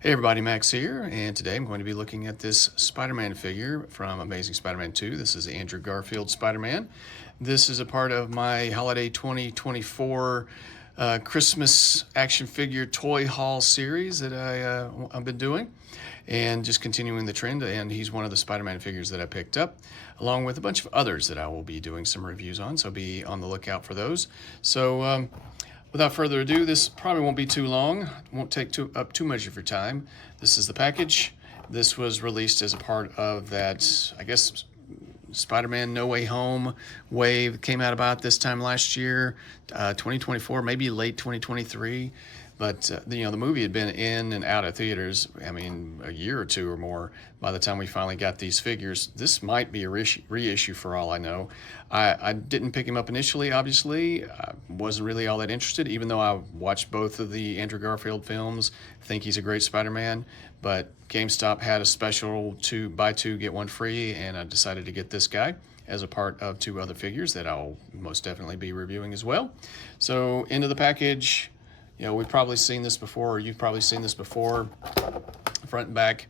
Hey everybody, Max here, and today I'm going to be looking at this Spider-Man figure from Amazing Spider-Man 2. This is Andrew Garfield Spider-Man. This is a part of my Holiday 2024 Christmas action figure toy haul series that I've been doing, and just continuing the trend, and he's one of the Spider-Man figures that I picked up, along with a bunch of others that I will be doing some reviews on, so be on the lookout for those. So, without further ado, this probably won't be too long. Won't take up too much of your time. This is the package. This was released as a part of that, I guess, Spider-Man No Way Home wave that came out about this time last year, 2024, maybe late 2023. But the movie had been in and out of theaters. I mean, a year or two or more by the time we finally got these figures. This might be a reissue for all I know. I didn't pick him up initially. Obviously, I wasn't really all that interested, even though I watched both of the Andrew Garfield films. I think he's a great Spider-Man. But GameStop had a special buy two get one free, and I decided to get this guy as a part of two other figures that I'll most definitely be reviewing as well. So into the package. We've probably seen this before, or you've probably seen this before, front and back.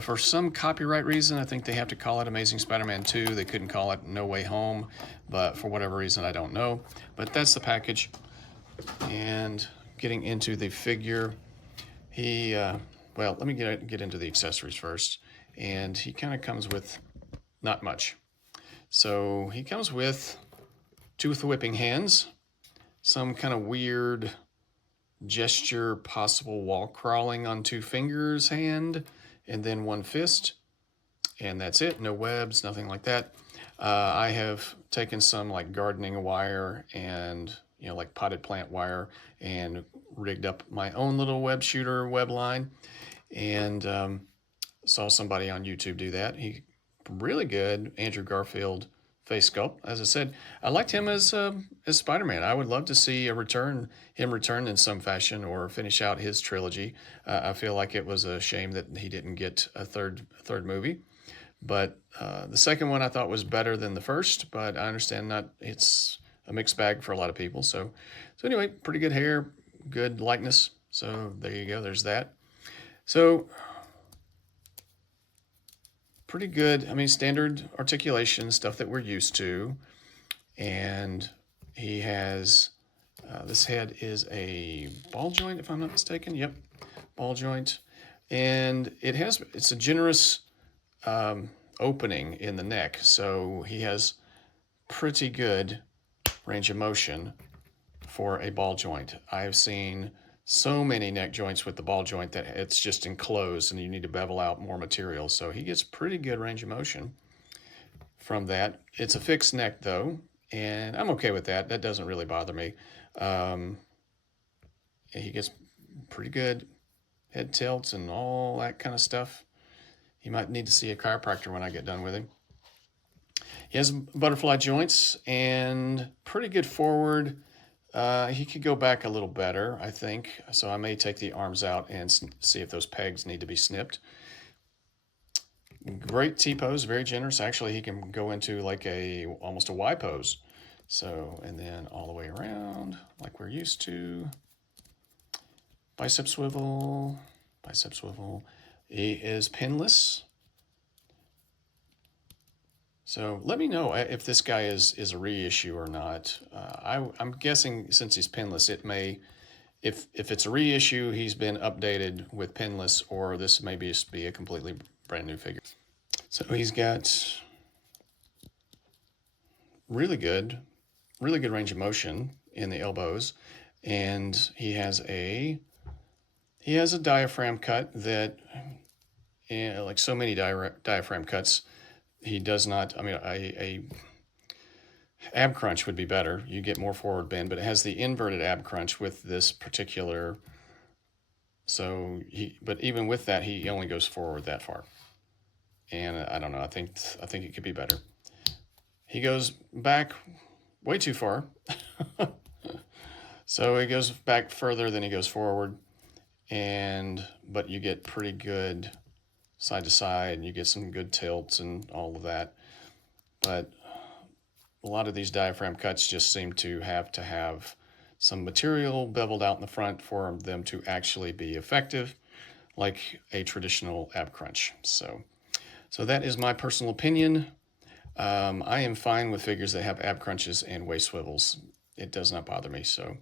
For some copyright reason, I think they have to call it Amazing Spider-Man 2. They couldn't call it No Way Home, but for whatever reason, I don't know. But that's the package. And getting into the figure, let me get into the accessories first. And he kind of comes with not much. So he comes with tooth whipping hands, some kind of weird gesture, possible wall crawling on two fingers hand, and then one fist, and that's it. No webs, nothing like that. I have taken some like gardening wire and like potted plant wire and rigged up my own little web shooter web line, and saw somebody on YouTube do that. He really good Andrew Garfield face sculpt. As I said, I liked him as Spider-Man. I would love to see him return in some fashion or finish out his trilogy. I feel like it was a shame that he didn't get a third movie. But the second one I thought was better than the first, but I understand it's a mixed bag for a lot of people. So anyway, pretty good hair, good likeness. So there you go. There's that. So pretty good. I mean, standard articulation, stuff that we're used to. And he has, this head is a ball joint, if I'm not mistaken. Yep, ball joint. And it's a generous opening in the neck. So he has pretty good range of motion for a ball joint. I've seen so many neck joints with the ball joint that it's just enclosed and you need to bevel out more material. So he gets pretty good range of motion from that. It's a fixed neck though, and I'm okay with that. That doesn't really bother me. He gets pretty good head tilts and all that kind of stuff. You might need to see a chiropractor when I get done with him. He has butterfly joints and pretty good forward. He could go back a little better, I think. So I may take the arms out and see if those pegs need to be snipped. Great T-pose, very generous. Actually, he can go into like almost a Y pose. So, and then all the way around like we're used to. Bicep swivel, bicep swivel. He is pinless. So let me know if this guy is a reissue or not. I'm guessing since he's pinless, it may, if it's a reissue, he's been updated with pinless, or this may be a completely brand new figure. So he's got really good range of motion in the elbows, and he has a diaphragm cut that, like so many diaphragm cuts, he does not. I mean, a ab crunch would be better. You get more forward bend, but it has the inverted ab crunch with this particular. So but even with that, he only goes forward that far. And I don't know. I think it could be better. He goes back way too far. So he goes back further than he goes forward, but you get pretty good side to side, and you get some good tilts and all of that. But a lot of these diaphragm cuts just seem to have some material beveled out in the front for them to actually be effective. like a traditional ab crunch. So that is my personal opinion. I am fine with figures that have ab crunches and waist swivels. It does not bother me. So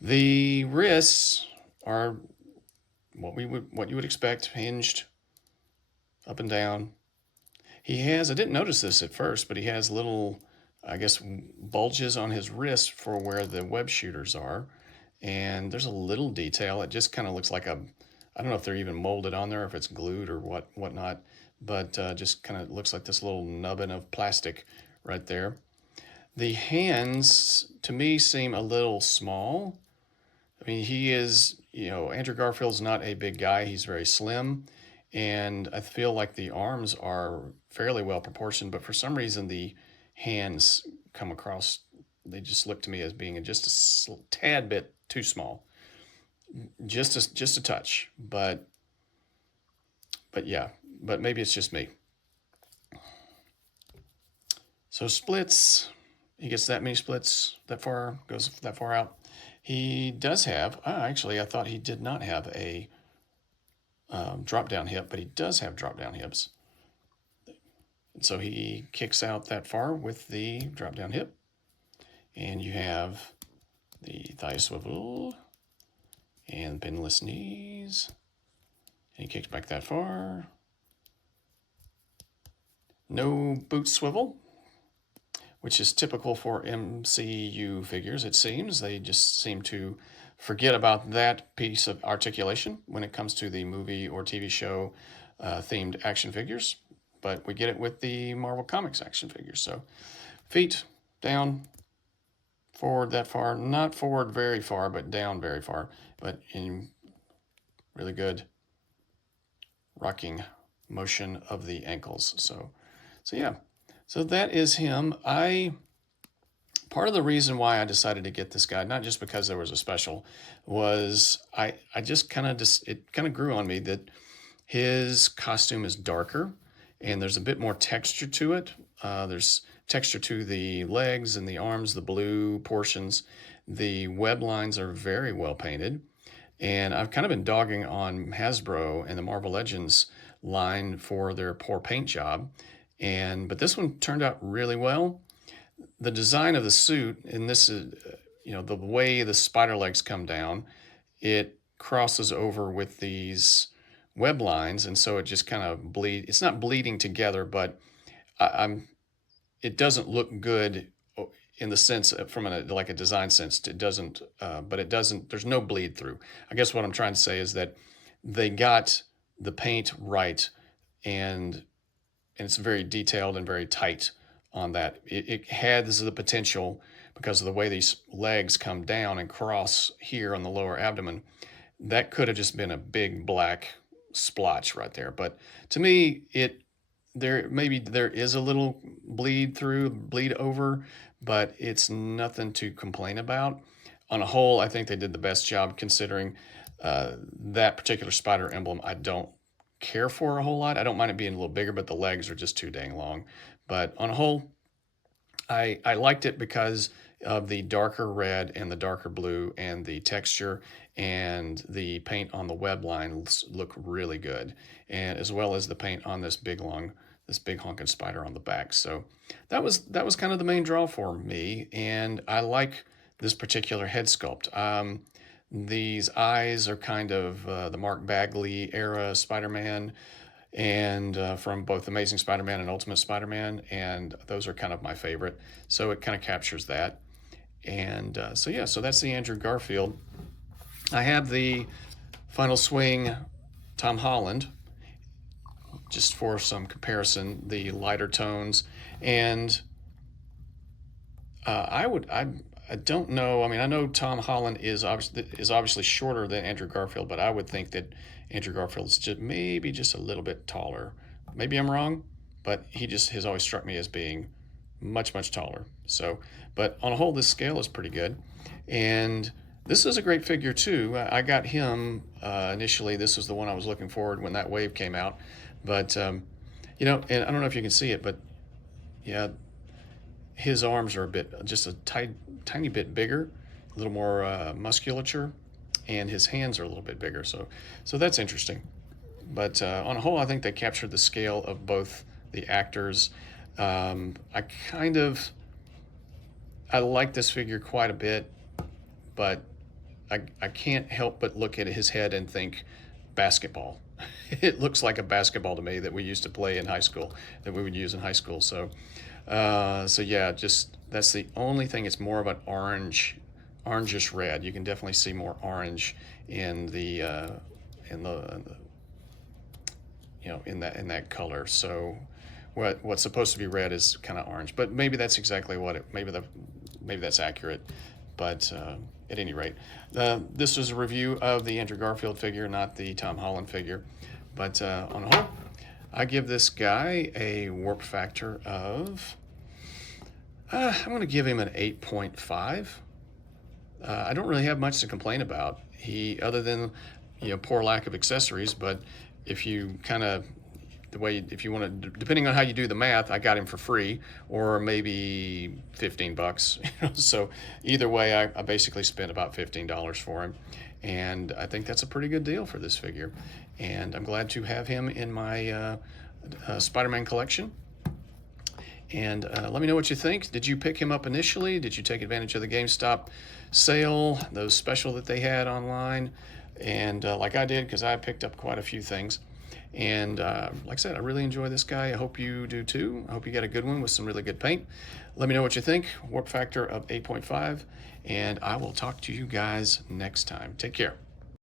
the wrists are what you would expect, hinged up and down. He has, I didn't notice this at first, but he has little, I guess, bulges on his wrist for where the web shooters are. And there's a little detail. It just kind of looks like I don't know if they're even molded on there, if it's glued or whatnot, but just kind of looks like this little nubbin of plastic right there. The hands, to me, seem a little small. I mean, he is, Andrew Garfield's not a big guy. He's very slim. And I feel like the arms are fairly well proportioned, but for some reason the hands come across, they just look to me as being just a tad bit too small. Just a touch, but yeah, but maybe it's just me. So splits, he gets that many splits that far, goes that far out. He does have, actually, I thought he did not have a drop down hip, but he does have drop down hips. And so he kicks out that far with the drop down hip. And you have the thigh swivel and pinless knees. And he kicks back that far. No boot swivel, which is typical for MCU figures, it seems. They just seem to forget about that piece of articulation when it comes to the movie or TV show themed action figures. But we get it with the Marvel Comics action figures. So feet down, forward that far, not forward very far, but down very far, but in really good rocking motion of the ankles. So yeah, so that is him. Part of the reason why I decided to get this guy, not just because there was a special, was I just it kind of grew on me that his costume is darker and there's a bit more texture to it. There's texture to the legs and the arms, the blue portions. The web lines are very well painted. And I've kind of been dogging on Hasbro and the Marvel Legends line for their poor paint job. But this one turned out really well. The design of the suit, and this is, the way the spider legs come down, it crosses over with these web lines, and so it just kind of it's not bleeding together, but it doesn't look good in the sense from like a design sense. It doesn't, but it doesn't, there's no bleed through. I guess what I'm trying to say is that they got the paint right, and it's very detailed and very tight on that. It has the potential, because of the way these legs come down and cross here on the lower abdomen, that could have just been a big black splotch right there. But to me, maybe there is a little bleed over, but it's nothing to complain about. On a whole, I think they did the best job, considering that particular spider emblem I don't care for a whole lot. I don't mind it being a little bigger, but the legs are just too dang long. But on a whole, I liked it because of the darker red and the darker blue, and the texture and the paint on the web lines look really good, and as well as the paint on this big honking spider on the back. So that was kind of the main draw for me, and I like this particular head sculpt. These eyes are kind of the Mark Bagley era Spider-Man, and from both Amazing Spider-Man and Ultimate Spider-Man, and those are kind of my favorite. So it kind of captures that. And so that's the Andrew Garfield. I have the Final Swing Tom Holland, just for some comparison, the lighter tones. And I don't know. I mean, I know Tom Holland is obviously shorter than Andrew Garfield, but I would think that Andrew Garfield is maybe just a little bit taller. Maybe I'm wrong, but he just has always struck me as being much, much taller. So, but on a whole, this scale is pretty good. And this is a great figure too. I got him initially. This was the one I was looking forward when that wave came out. But, and I don't know if you can see it, but yeah, his arms are just a tiny bit bigger, a little more musculature and his hands are a little bit bigger. So that's interesting. But on a whole, I think they captured the scale of both the actors. I like this figure quite a bit, but I can't help but look at his head and think basketball. It looks like a basketball to me that we used to play in high school, that we would use in high school. So yeah, just that's the only thing. It's more of an orangish red. You can definitely see more orange in the in that color. So what's supposed to be red is kind of orange, but maybe that's exactly what it. Maybe that's accurate. But at any rate, this was a review of the Andrew Garfield figure, not the Tom Holland figure. But on a whole, I give this guy a warp factor of, I'm going to give him an 8.5. I don't really have much to complain about. Other than, poor lack of accessories, but if you kind of, if you want to, depending on how you do the math, I got him for free, or maybe $15. So either way, I basically spent about $15 for him, and I think that's a pretty good deal for this figure. And I'm glad to have him in my Spider-Man collection. And let me know what you think. Did you pick him up initially? Did you take advantage of the GameStop sale, those special that they had online? And like I did, because I picked up quite a few things. And like I said, I really enjoy this guy. I hope you do too. I hope you get a good one with some really good paint. Let me know what you think. Warp factor of 8.5. And I will talk to you guys next time. Take care.